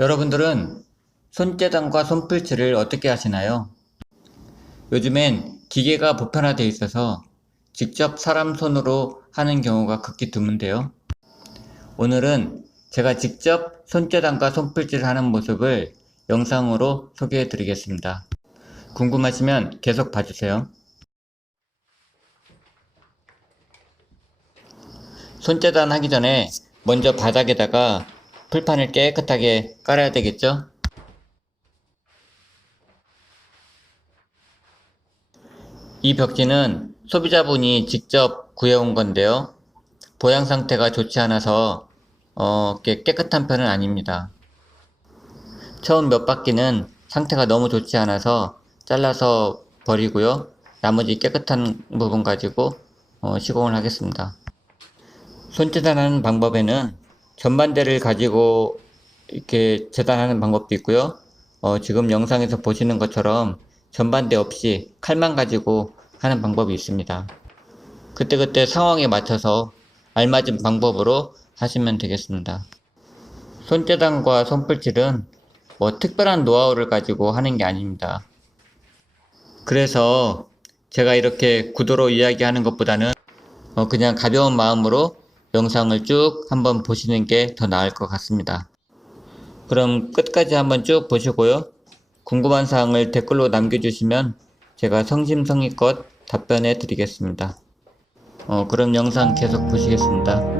여러분들은 손재단과 손필치를 어떻게 하시나요? 요즘엔 기계가 보편화되어 있어서 직접 사람 손으로 하는 경우가 극히 드문데요. 오늘은 제가 직접 손재단과 손필치를 하는 모습을 영상으로 소개해 드리겠습니다. 궁금하시면 계속 봐주세요. 손재단 하기 전에 먼저 바닥에다가 풀판을 깨끗하게 깔아야 되겠죠? 이 벽지는 소비자분이 직접 구해온 건데요. 보양 상태가 좋지 않아서 어, 깨끗한 편은 아닙니다. 처음 몇 바퀴는 상태가 너무 좋지 않아서 잘라서 버리고요. 나머지 깨끗한 부분 가지고 어, 시공을 하겠습니다. 손재단하는 방법에는 전반대를 가지고 이렇게 재단하는 방법도 있고요. 어, 지금 영상에서 보시는 것처럼 전반대 없이 칼만 가지고 하는 방법이 있습니다. 그때그때 상황에 맞춰서 알맞은 방법으로 하시면 되겠습니다. 손재단과 손풀칠은 뭐 특별한 노하우를 가지고 하는 게 아닙니다. 그래서 제가 이렇게 구도로 이야기하는 것보다는 어, 그냥 가벼운 마음으로 영상을 쭉 한번 보시는 게 더 나을 것 같습니다. 그럼 끝까지 한번 쭉 보시고요. 궁금한 사항을 댓글로 남겨주시면 제가 성심성의껏 답변해 드리겠습니다. 어, 그럼 영상 계속 보시겠습니다.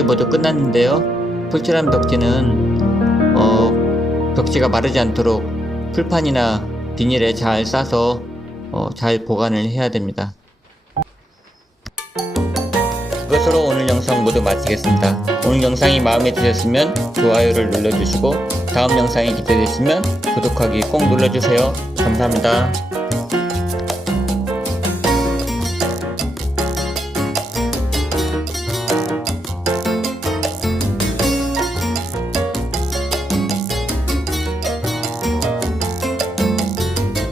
풀칠이 모두 끝났는데요. 풀칠한 벽지는 어, 벽지가 마르지 않도록 풀판이나 비닐에 잘 싸서 어, 잘 보관을 해야 됩니다. 이것으로 오늘 영상 모두 마치겠습니다. 오늘 영상이 마음에 드셨으면 좋아요를 눌러주시고 다음 영상이 기대되시면 구독하기 꼭 눌러주세요. 감사합니다.